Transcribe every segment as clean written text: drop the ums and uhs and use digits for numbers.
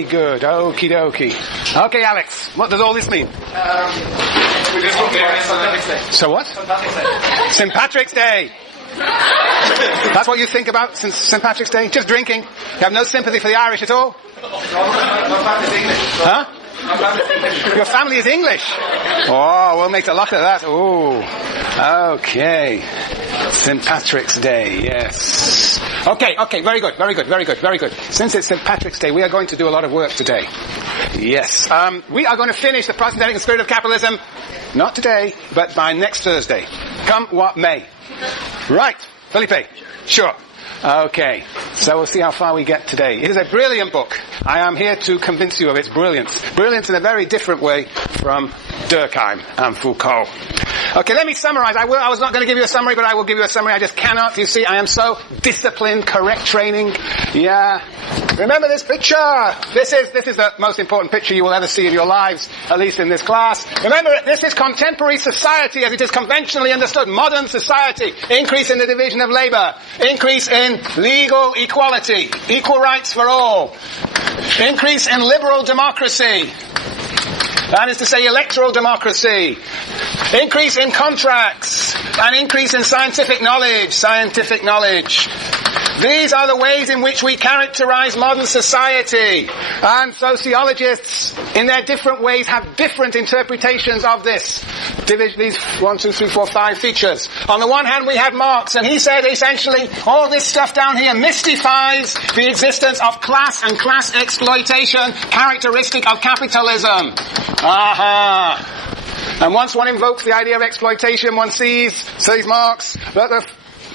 Very good. Okie dokie. Okay, Alex, what does all this mean? We just talked about St. Patrick's Day. So what? St. Patrick's Day. That's what you think about since St. Patrick's Day? Just drinking. You have no sympathy for the Irish at all? Huh? Your family is English? Oh, we'll make a lot of that. Oh, okay. St. Patrick's Day, yes. Okay, very good. Since it's St. Patrick's Day, we are going to do a lot of work today. Yes. We are going to finish the Protestant ethic and spirit of capitalism, not today, but by next Thursday. Come what may. Right, Felipe? Sure. Okay, so we'll see how far we get today. It is a brilliant book. I am here to convince you of its brilliance. Brilliance in a very different way from Durkheim and Foucault. Okay, let me summarize. I was not going to give you a summary, but I will give you a summary. I just cannot. You see, I am so disciplined, correct training. Yeah. Remember this picture. This is the most important picture you will ever see in your lives, at least in this class. Remember, this is contemporary society as it is conventionally understood. Modern society. Increase in the division of labor. Increase in legal equality. Equal rights for all. Increase in liberal democracy. That is to say, electoral democracy. Increase in contracts. And increase in scientific knowledge. These are the ways in which we characterize modern society. And sociologists, in their different ways, have different interpretations of this. These 1, 2, 3, 4, 5 features. On the one hand, we have Marx, and he said essentially, all this stuff down here mystifies the existence of class and class exploitation, characteristic of capitalism. Aha! And once one invokes the idea of exploitation, one says Marx, that the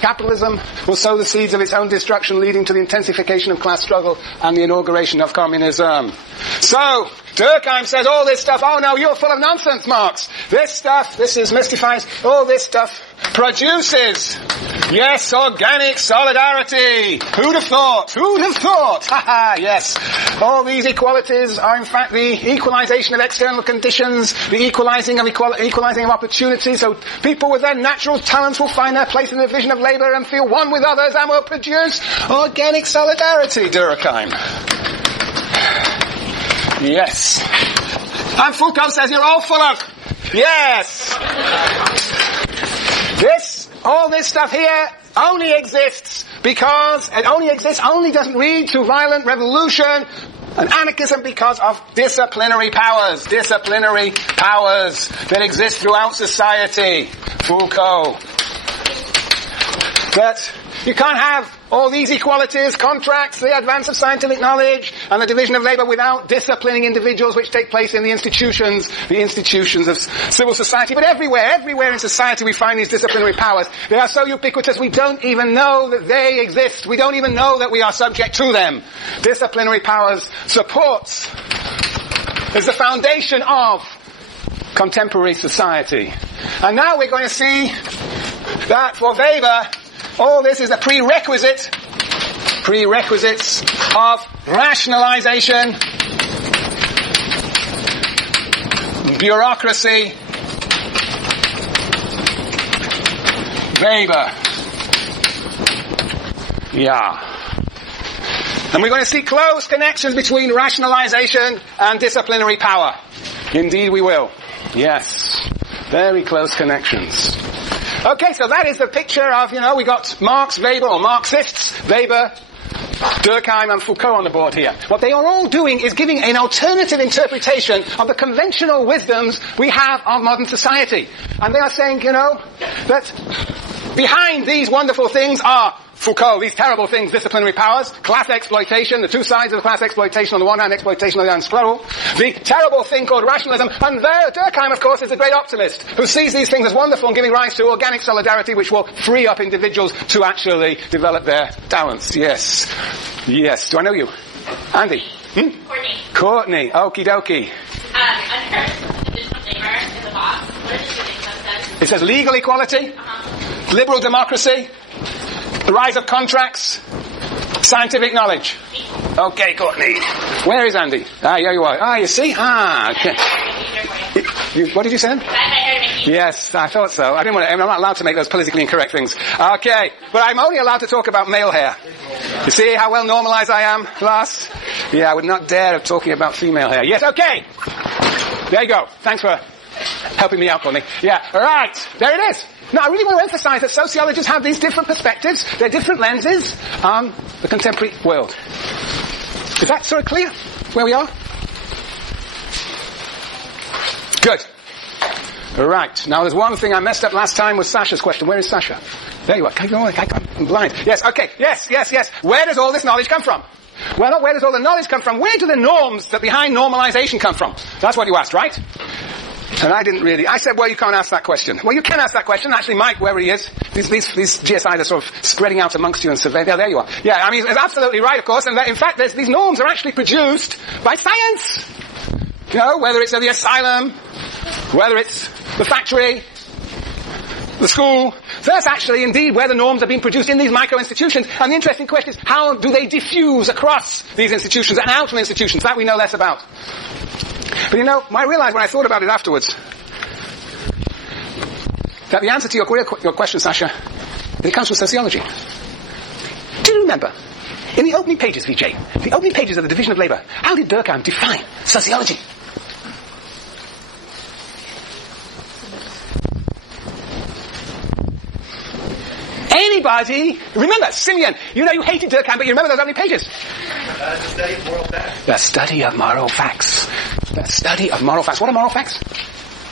capitalism will sow the seeds of its own destruction, leading to the intensification of class struggle and the inauguration of communism. So, Durkheim says all this stuff, oh no, you're full of nonsense, Marx. This is mystifies, all this stuff produces, yes, organic solidarity. Who'd have thought? Haha, yes. All these equalities are in fact the equalization of external conditions, the equalizing of opportunities, so people with their natural talents will find their place in the division of labor and feel one with others and will produce organic solidarity, Durkheim. Yes. And Foucault says you're all full of, yes. All this stuff here only exists because it only doesn't lead to violent revolution and anarchism because of disciplinary powers that exist throughout society. Foucault. That you can't have all these equalities, contracts, the advance of scientific knowledge, and the division of labor without disciplining individuals which take place in the institutions of civil society. But everywhere in society we find these disciplinary powers. They are so ubiquitous we don't even know that they exist. We don't even know that we are subject to them. Disciplinary powers is the foundation of contemporary society. And now we're going to see that for Weber, all this is the prerequisites of rationalization, bureaucracy, Weber. Yeah. And we're going to see close connections between rationalization and disciplinary power. Indeed we will. Yes. Very close connections. Okay, so that is the picture of, we got Marx, Weber, or Marxists, Weber, Durkheim and Foucault on the board here. What they are all doing is giving an alternative interpretation of the conventional wisdoms we have of modern society. And they are saying, that behind these wonderful things are Foucault, these terrible things, disciplinary powers, class exploitation, the two sides of class exploitation, on the one hand, exploitation on the other hand, struggle, the terrible thing called rationalism, and there, Durkheim, of course, is a great optimist, who sees these things as wonderful and giving rise to organic solidarity, which will free up individuals to actually develop their talents. Yes. Yes. Do I know you? Andy? Courtney. Okie dokie. Under division of labor in the box, what does the division says? It says legal equality, liberal democracy, the rise of contracts, scientific knowledge. Okay, Courtney. Where is Andy? Here you are. You see? Okay. What did you say? Yes, I thought so. I'm not allowed to make those politically incorrect things. Okay. But I'm only allowed to talk about male hair. You see how well normalized I am, class? Yeah, I would not dare of talking about female hair. Yes, okay. There you go. Thanks for helping me out, Courtney. Yeah, right. There it is. Now, I really want to emphasize that sociologists have these different perspectives, they're different lenses on the contemporary world. Is that sort of clear where we are? Good. Right. Now, there's one thing I messed up last time was Sasha's question. Where is Sasha? There you are. I'm blind. Yes, okay. Yes. Where does all this knowledge come from? Well, not where does all the knowledge come from. Where do the norms that behind normalization come from? That's what you asked, right? And I didn't really. I said, well, you can't ask that question. Well, you can ask that question. Actually, Mike, wherever he is, these GSIs are sort of spreading out amongst you and surveying. There you are. Yeah, I mean, it's absolutely right, of course. And that, in fact, these norms are actually produced by science. You know, whether it's at the asylum, whether it's the factory, the school. So that's actually indeed where the norms are being produced in these micro-institutions. And the interesting question is, how do they diffuse across these institutions and out from institutions? That we know less about. But you know, I realized when I thought about it afterwards, that the answer to your question, Sasha, it comes from sociology. Do you remember, in the opening pages, Vijay, the opening pages of the Division of Labour, how did Durkheim define sociology? Anybody? Remember, Simeon, you know you hated Durkheim, but you remember those opening pages? The study of moral facts. The study of moral facts. The study of moral facts. What are moral facts?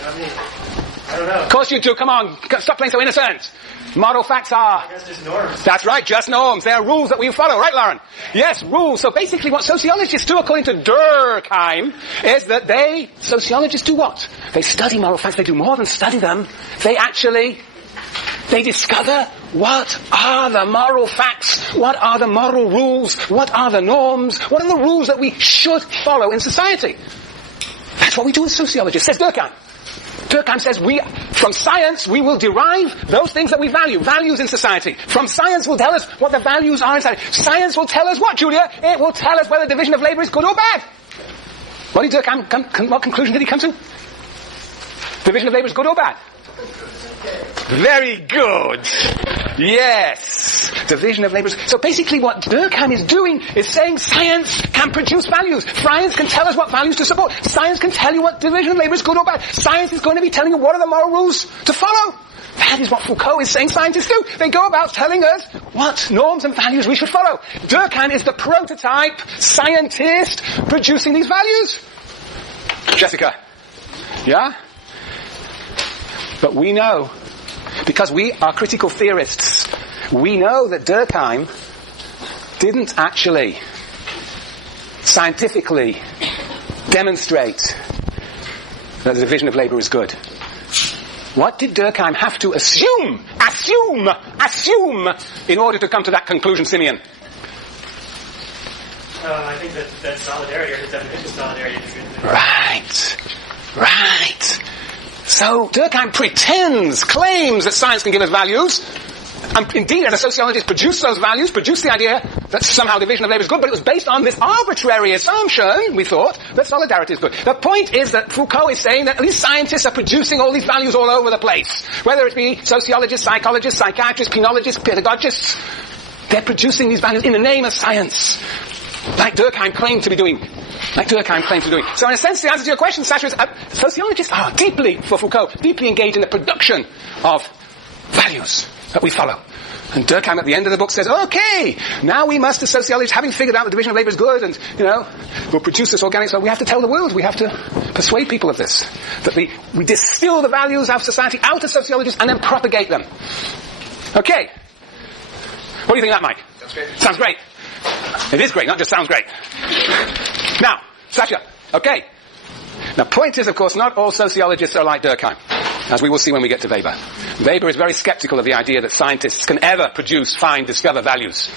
I don't know. Of course you do. Come on. Stop playing so innocent. Moral facts are... I guess just norms. That's right, just norms. They are rules that we follow. Right, Lauren? Yes, rules. So basically what sociologists do, according to Durkheim, is that sociologists do what? They study moral facts. They do more than study them. They discover what are the moral facts, what are the moral rules, what are the norms, what are the rules that we should follow in society. That's what we do as sociologists, says Durkheim. Durkheim says from science we will derive those things that we value, values in society. From science will tell us what the values are in society. Science will tell us what, Julia? It will tell us whether division of labour is good or bad. What did Durkheim, what conclusion did he come to? Division of labour is good or bad? Very good. Yes. Division of labour. So basically what Durkheim is doing is saying science can produce values. Science can tell us what values to support. Science can tell you what division of labour is good or bad. Science is going to be telling you what are the moral rules to follow. That is what Foucault is saying scientists do. They go about telling us what norms and values we should follow. Durkheim is the prototype scientist producing these values. Jessica. Yeah? But we know, because we are critical theorists, we know that Durkheim didn't actually scientifically demonstrate that the division of labour is good. What did Durkheim have to assume in order to come to that conclusion, Simeon? I think that solidarity, or his definition of solidarity, is good. Right. So Durkheim claims that science can give us values, and indeed as a sociologist produced those values, produced the idea that somehow division of labour is good, but it was based on this arbitrary assumption, we thought, that solidarity is good. The point is that Foucault is saying that at least scientists are producing all these values all over the place. Whether it be sociologists, psychologists, psychiatrists, penologists, pedagogists, they're producing these values in the name of science, like Durkheim claimed to be doing. So in a sense, the answer to your question, Sasha, is sociologists are for Foucault, deeply engaged in the production of values that we follow. And Durkheim at the end of the book says, okay, now we must, as sociologists, having figured out the division of labour is good and, we'll produce this organic, so we have to tell the world, we have to persuade people of this. That we distill the values of society out of sociologists and then propagate them. Okay. What do you think of that, Mike? Sounds great. Sounds great. It is great, not just sounds great. Now, Sasha, okay. Now, point is, of course, not all sociologists are like Durkheim, as we will see when we get to Weber. Weber is very skeptical of the idea that scientists can ever produce, find, discover values.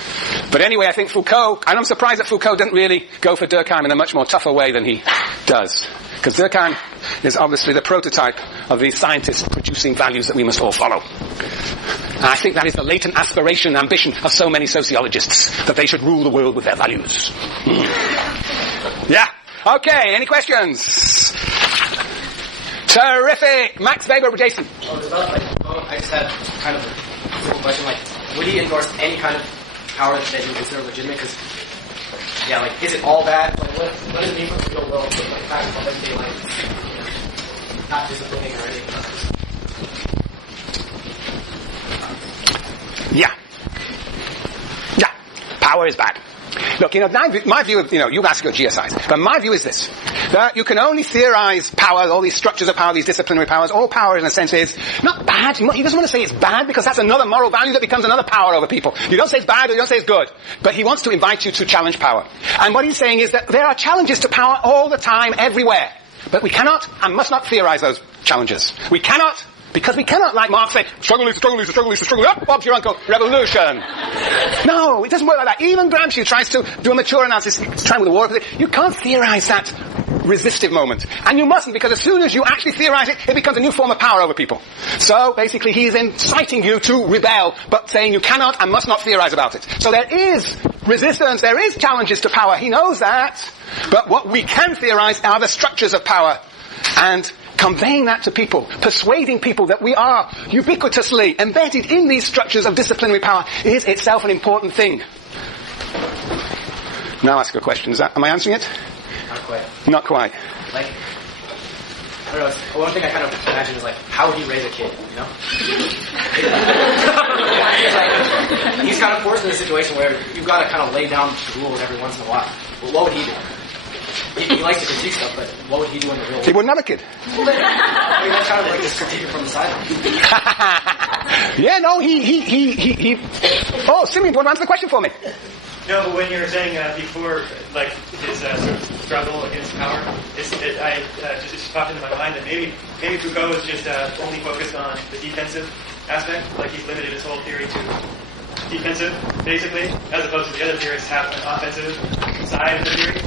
But anyway, I think Foucault, and I'm surprised that Foucault didn't really go for Durkheim in a much more tougher way than he does. Because Durkheim is obviously the prototype of these scientists producing values that we must all follow. And I think that is the latent aspiration and ambition of so many sociologists, that they should rule the world with their values. Yeah. Okay, any questions? Terrific. Max Weber, Jason. I just had kind of a simple question, would he endorse any kind of power that you consider legitimate? Because Yeah, like, is it all bad? Like, what does it mean for the real world? Like, practical, like, they, like, not disciplining or anything. Yeah. Yeah. Power is bad. Look, my view of, you ask your GSIs, but my view is this, that you can only theorize power, all these structures of power, these disciplinary powers. All power, in a sense, is not bad. He doesn't want to say it's bad, because that's another moral value that becomes another power over people. You don't say it's bad, or you don't say it's good. But he wants to invite you to challenge power. And what he's saying is that there are challenges to power all the time, everywhere. But we cannot and must not theorize those challenges. We cannot, because we cannot, like Marx, say, struggle leads to struggle leads to struggle leads to struggle, up, Bob's your uncle, revolution. No, it doesn't work like that. Even Gramsci tries to do a mature analysis, he's trying with the war. You can't theorize that resistive moment. And you mustn't, because as soon as you actually theorize it, it becomes a new form of power over people. So, basically, he's inciting you to rebel, but saying you cannot and must not theorize about it. So there is resistance, there is challenges to power. He knows that. But what we can theorize are the structures of power. And conveying that to people, persuading people that we are ubiquitously embedded in these structures of disciplinary power is itself an important thing. Now ask a question. Am I answering it? Not quite. Not quite. Like, I don't know, one thing I kind of imagine is, like, how would he raise a kid, you know? He's kind of forced in a situation where you've got to kind of lay down the rules every once in a while. Well, what would he do? He likes to critique stuff, but what would he do in the real world? He wouldn't have a kid. I mean, that's kind of like just critique it from the sideline. Yeah, no, he. Oh, Simeon, do you want to answer the question for me? No, but when you were saying before, like, his sort of struggle against power, just popped into my mind that maybe Foucault is just only focused on the defensive aspect, like he's limited his whole theory to defensive, basically, as opposed to the other theorists have an offensive side of the theory.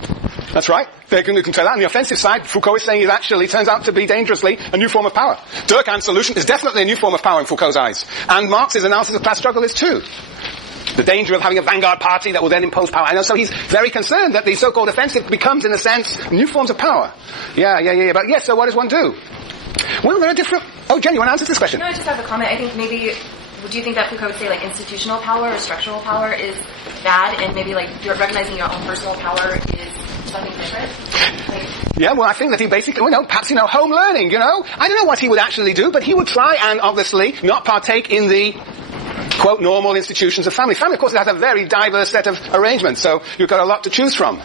That's right. You can tell that. On the offensive side, Foucault is saying it actually turns out to be dangerously a new form of power. Durkheim's solution is definitely a new form of power in Foucault's eyes. And Marx's analysis of class struggle is too. The danger of having a vanguard party that will then impose power. I know, so he's very concerned that the so-called offensive becomes, in a sense, new forms of power. Yeah. But yes, so what does one do? Well, there are different... Oh, Jen, you want to answer this question? No, I just have a comment. I think maybe... Do you think that Foucault would say, like, institutional power or structural power is bad, and maybe, like, you're recognizing your own personal power is something different? Yeah, well, I think that he basically, perhaps, home learning, I don't know what he would actually do, but he would try and, obviously, not partake in the, quote, normal institutions of family. Family, of course, has a very diverse set of arrangements, so you've got a lot to choose from.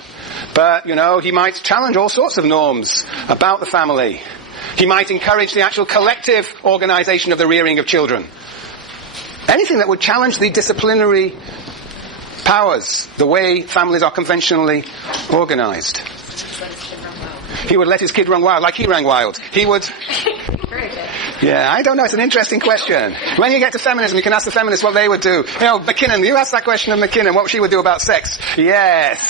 But, he might challenge all sorts of norms about the family. He might encourage the actual collective organization of the rearing of children. Anything that would challenge the disciplinary powers, the way families are conventionally organized. He would let his kid run wild, like he ran wild. He would... Yeah, I don't know. It's an interesting question. When you get to feminism, you can ask the feminists what they would do. McKinnon, you asked that question of McKinnon, what she would do about sex. Yes.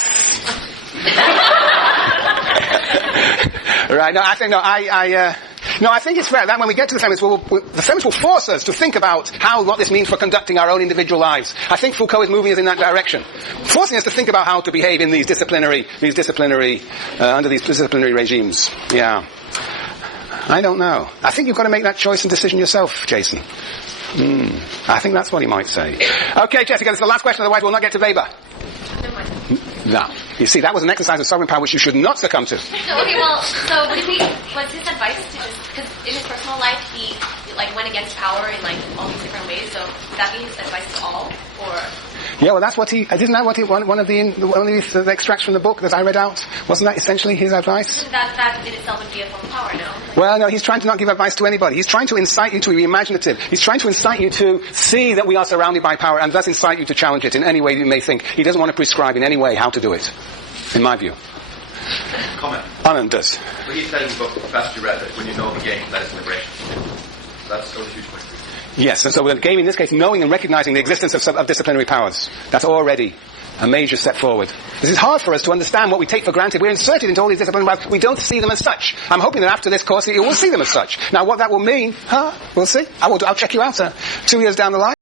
Right, I think it's fair that when we get to the feminists, the feminists will force us to think about what this means for conducting our own individual lives. I think Foucault is moving us in that direction, forcing us to think about how to behave in under these disciplinary regimes. Yeah. I don't know. I think you've got to make that choice and decision yourself, Jason. I think that's what he might say. Okay, Jessica, this is the last question, otherwise we'll not get to Weber. No. You see, that was an exercise of sovereign power which you should not succumb to. So, okay, well, so was his advice to just, because in his personal life he, went against power in, all these different ways, so would that be his advice to all, or? Yeah, well, that's what isn't that what one of the extracts from the book that I read out? Wasn't that essentially his advice? That in itself would be a form of power, no? Well, no, he's trying to not give advice to anybody. He's trying to incite you to be imaginative. He's trying to incite you to see that we are surrounded by power and thus incite you to challenge it in any way you may think. He doesn't want to prescribe in any way how to do it, in my view. Comment. Anand does. When you said in the book, the professor you read, that when you know the game, that is liberation. That's a huge point. Yes, and so the game in this case, knowing and recognizing the existence of disciplinary powers, that's already a major step forward. This is hard for us to understand what we take for granted. We're inserted into all these disciplinary powers. We don't see them as such. I'm hoping that after this course you will see them as such. Now what that will mean, we'll see. I'll check you out 2 years down the line.